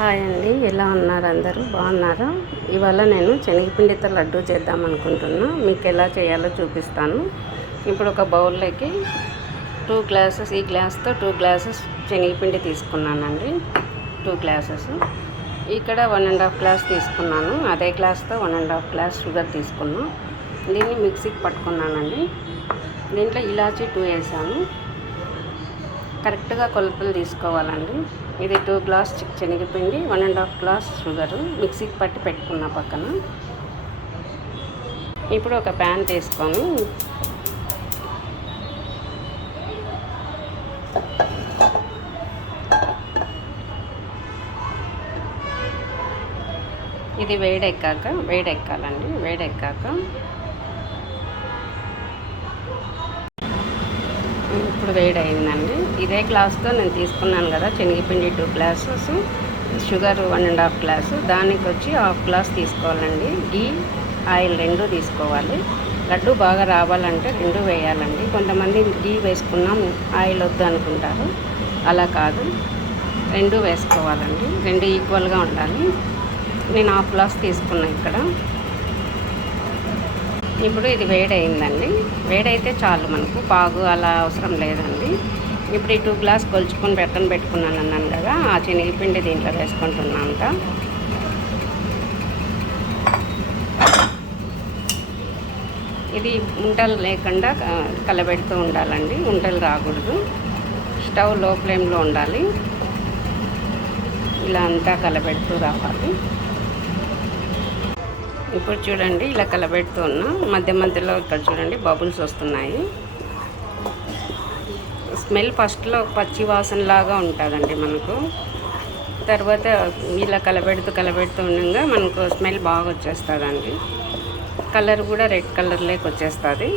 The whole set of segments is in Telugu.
హాయ్ అండి, ఎలా ఉన్నారు? అందరూ బాగున్నారా? ఇవాళ నేను శనగపిండితో లడ్డు చేద్దాం అనుకుంటున్నా. మీకు ఎలా చేయాలో చూపిస్తాను. ఇప్పుడు ఒక బౌల్లోకి 2 గ్లాసెస్, ఈ గ్లాస్తో 2 గ్లాసెస్ శనగపిండి తీసుకున్నానండి. 2 గ్లాసెస్. ఇక్కడ 1.5 గ్లాస్ తీసుకున్నాను. అదే గ్లాస్తో 1.5 గ్లాస్ షుగర్ తీసుకున్నాను. దీన్ని మిక్సీకి పట్టుకున్నానండి. దీంట్లో ఇలాచీ 2 వేసాను. కరెక్ట్గా కొలతలు తీసుకోవాలండి. ఇది 2 గ్లాస్ శనగపిండి, 1.5 గ్లాస్ షుగరు మిక్సీకి పట్టి పెట్టుకున్న పక్కన. ఇప్పుడు ఒక ప్యాన్ తీసుకొని ఇది వేడెక్కాలండి. వేడెక్కాక ఇప్పుడు వేడయిందండి. ఇదే గ్లాస్తో నేను తీసుకున్నాను కదా శనగపిండి 2 గ్లాసెస్, షుగర్ 1.5 గ్లాసు, దానికి వచ్చి 1/2 గ్లాస్ తీసుకోవాలండి. గీ, ఆయిల్ 2 తీసుకోవాలి. లడ్డు బాగా రావాలంటే 2 వేయాలండి. కొంతమంది గీ వేసుకున్నాం ఆయిల్ వద్దు అనుకుంటారు. అలా కాదు, 2 వేసుకోవాలండి. 2 ఈక్వల్గా ఉండాలి. నేను 1/2 గ్లాస్ తీసుకున్నా ఇక్కడ. ఇప్పుడు ఇది వేడయిందండి. వేడైతే చాలు, మనకు పాగు అలా అవసరం లేదండి. ఇప్పుడు ఈ 2 గ్లాస్ కొలుచుకొని పెట్టుకున్నాను అన్నాను కదా, ఆ శనగపిండి దీంట్లో వేసుకుంటున్నా అంట. ఇది ఉంటలు లేకుండా కలబెడుతూ ఉండాలండి. ఉంటలు రాకూడదు. స్టవ్ లో ఫ్లేమ్లో ఉండాలి. ఇలా అంతా కలబెడుతూ రావాలి. ఇప్పుడు చూడండి, ఇలా కలబెడుతూ ఉన్నా. మధ్య మధ్యలో ఇక్కడ చూడండి బబుల్స్ వస్తున్నాయి. స్మెల్ ఫస్ట్లో పచ్చి వాసనలాగా ఉంటుందండి మనకు. తర్వాత ఇలా కలబెడుతూ ఉండగా మనకు స్మెల్ బాగా వచ్చేస్తుందండి. కలర్ కూడా రెడ్ కలర్లోకి వచ్చేస్తుంది.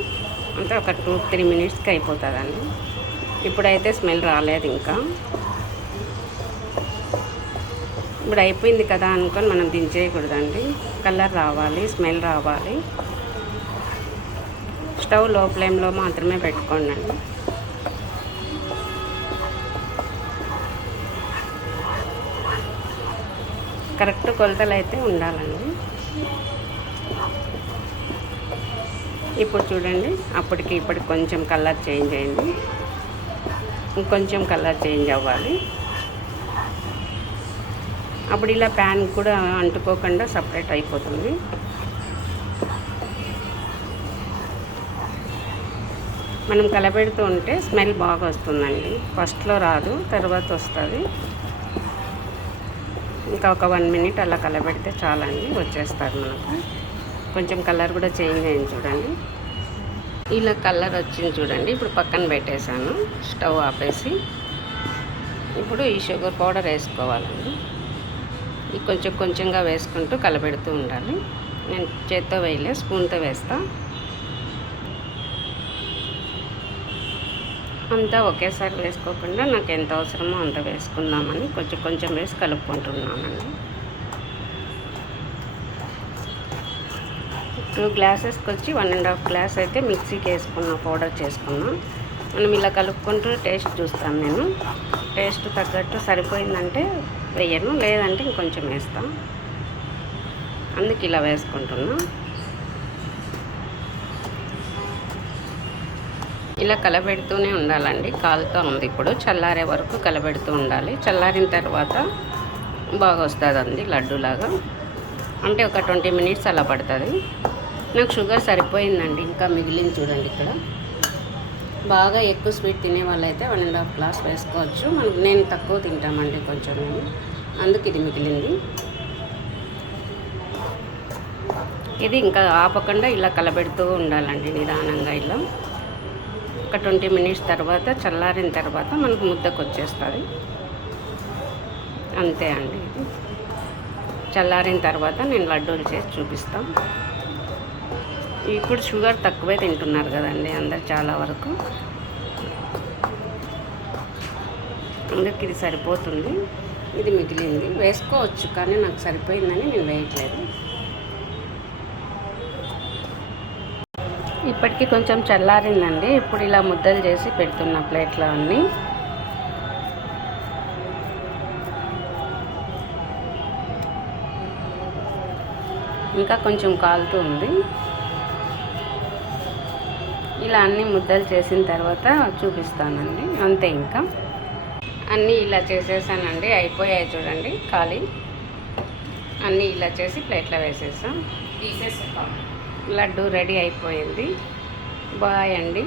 అంటే ఒక 2-3 మినిట్స్కి అయిపోతుందండి. ఇప్పుడైతే స్మెల్ రాలేదు ఇంకా. ఇప్పుడు అయిపోయింది కదా అనుకొని మనం దించేయకూడదండి. కలర్ రావాలి, స్మెల్ రావాలి. స్టవ్ లో ఫ్లేమ్లో మాత్రమే పెట్టుకోండి. కరెక్ట్ కొలతలు అయితే ఉండాలండి. ఇప్పుడు చూడండి, అప్పటికి ఇప్పటికి కొంచెం కలర్ చేంజ్ అయింది. ఇంకొంచెం కలర్ చేంజ్ అవ్వాలి. అప్పుడు ఇలా ప్యాన్ కూడా అంటుకోకుండా సపరేట్ అయిపోతుంది. మనం కలబెడుతూ ఉంటే స్మెల్ బాగా వస్తుందండి. ఫస్ట్లో రాదు, తర్వాత వస్తుంది. ఇంకా ఒక 1 మినిట్ అలా కలబెడితే చాలండి, వచ్చేస్తారు మనకు. కొంచెం కలర్ కూడా చేంజ్ అయింది చూడండి. ఇలా కలర్ వచ్చింది చూడండి. ఇప్పుడు పక్కన పెట్టేశాను, స్టవ్ ఆపేసి. ఇప్పుడు ఈ షుగర్ పౌడర్ వేసుకోవాలండి. కొంచెం కొంచెంగా వేసుకుంటూ కలబెడుతూ ఉండాలి. నేను చేత్తో వేయలే, స్పూన్తో వేస్తా. అంతా ఒకేసారి వేసుకోకుండా నాకు ఎంత అవసరమో అంత వేసుకుందామని కొంచెం కొంచెం వేసి కలుపుకుంటున్నానండి. 2 గ్లాసెస్కి వచ్చి 1.5 గ్లాస్ అయితే మిక్సీకి వేసుకున్నా, పౌడర్ చేసుకున్నా. మనం ఇలా కలుపుకుంటూ టేస్ట్ చూస్తాను నేను. టేస్ట్ తగ్గట్టు సరిపోయిందంటే వేయను, లేదంటే ఇంకొంచెం వేస్తాం. అందుకు ఇలా వేసుకుంటున్నా. ఇలా కలబెడుతూనే ఉండాలండి. కాలుతో ఉంది. ఇప్పుడు చల్లారే వరకు కలబెడుతూ ఉండాలి. చల్లారిన తర్వాత బాగా వస్తుందండి లడ్డూలాగా. అంటే ఒక 20 మినిట్స్ అలా పడుతుంది. నాకు షుగర్ సరిపోయిందండి, ఇంకా మిగిలింది చూడండి. ఇక్కడ బాగా ఎక్కువ స్వీట్ తినే వాళ్ళైతే 1.5 గ్లాస్ వేసుకోవచ్చు. నేను తక్కువ తింటామండి కొంచెం, అందుకు ఇది మిగిలింది. ఇది ఇంకా ఆపకుండా ఇలా కలబెడుతూ ఉండాలండి నిదానంగా. ఇలా ఒక 20 మినిట్స్ తర్వాత, చల్లారిన తర్వాత మనకు ముద్దకు వచ్చేస్తుంది. అంతే అండి. ఇది చల్లారిన తర్వాత నేను లడ్డూలు చేసి చూపిస్తాను. ఇప్పుడు షుగర్ తక్కువే తింటున్నారు కదండి అందరు, చాలా వరకు. అందరికి ఇది సరిపోతుంది. ఇది మిగిలింది వేసుకోవచ్చు, కానీ నాకు సరిపోయిందని నేను వేయట్లేదు. ఇప్పటికీ కొంచెం చల్లారిందండి. ఇప్పుడు ఇలా ముద్దలు చేసి పెడుతున్న ప్లేట్లో అన్నీ. ఇంకా కొంచెం కాలుతూ ఉంది. ఇలా అన్ని ముద్దలు చేసిన తర్వాత చూపిస్తానండి. అంతే, ఇంకా అన్నీ ఇలా చేసేసానండి. అయిపోయాయి చూడండి, ఖాళీ అన్నీ ఇలా చేసి ప్లేట్లో వేసేసాం. తీసేసాం. లడ్డు రెడీ అయిపోయింది. బాయ్ అండి.